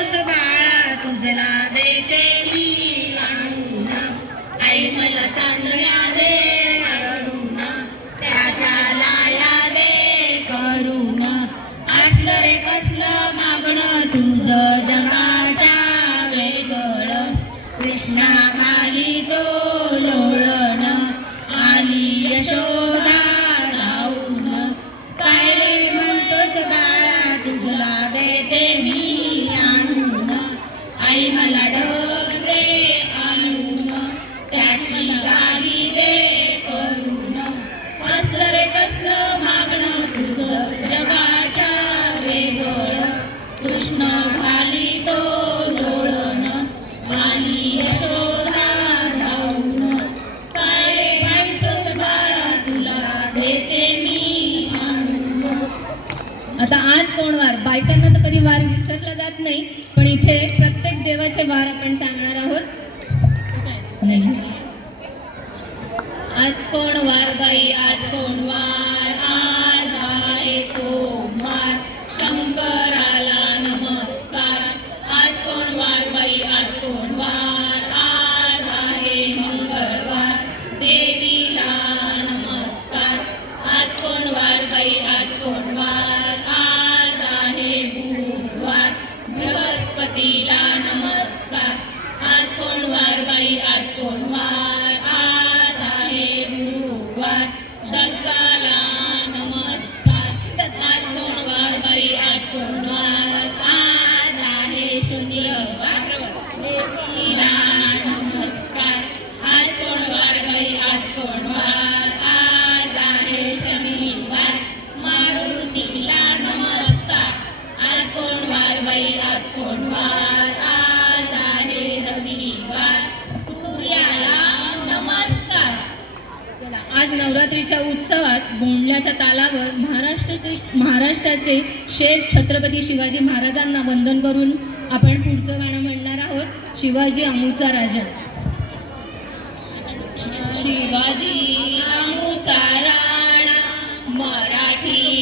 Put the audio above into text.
म्हणतोस बाळा तुझला देते मी आणून, आई मला चांदण्या दे आणून, त्याच्या लाया दे करून, असलं रे कसलं मागणं तुझं जगाच्या वेगळं, कृष्णा खाली तो लोळण, आली यशोदा धावून, काय रे म्हणतोस बाळा तुझला देते मी आणून, आई मला ढग दे आणून, त्याची गाली दे करून, असलं रे कसलं मागणं तुझं जगाच्या वेगळं, कृष्ण खाली तो लोळण, आली यशोदा धावून, काय रे व्हायचंस बाळा तुला देते मी आणून. आता आज कोण वार, बायकांना तर कधी वार विसरला जात नाही, पण इथे प्रत्येक देवाचे वार आपण सांगणार आहोत. नाही. आज कोण वार बाई, आज कोण वार, आज आहे सोमवार, शंकराला नमस्कार. आज कोण वार बाई, आज कोण वार, आज आहे मंगळवार, देवीला नमस्कार. आज कोण वार बाई, आज कोण वार, आज आहे बुधवार, बृहस्पतीला नमस्कार. आज कोण वार बाई, आज कोण वार, आज आहे गुरुवार, शंकराला नमस्कार. आज कोण वार बाई, आज कोण वार, आज आहे शुक्रवार, देवीला नमस्कार. आज कोण वार बाई, आज कोण वार, आज आहे शनिवार, मारुतीला नमस्कार. आज कोण वार बाई, आज कोण वार, आज आहे रविवार, सूर्याला नमस्कार. चला, आज नवरात्रीच्या उत्सवात भोंडल्याच्या तालावर महाराष्ट्राचे शेष छत्रपती शिवाजी महाराजांना वंदन करून आपण पुढचं गाणं म्हणणार आहोत. शिवाजी आमूचा राजा. शिवाजी आमूचा राणा मराठी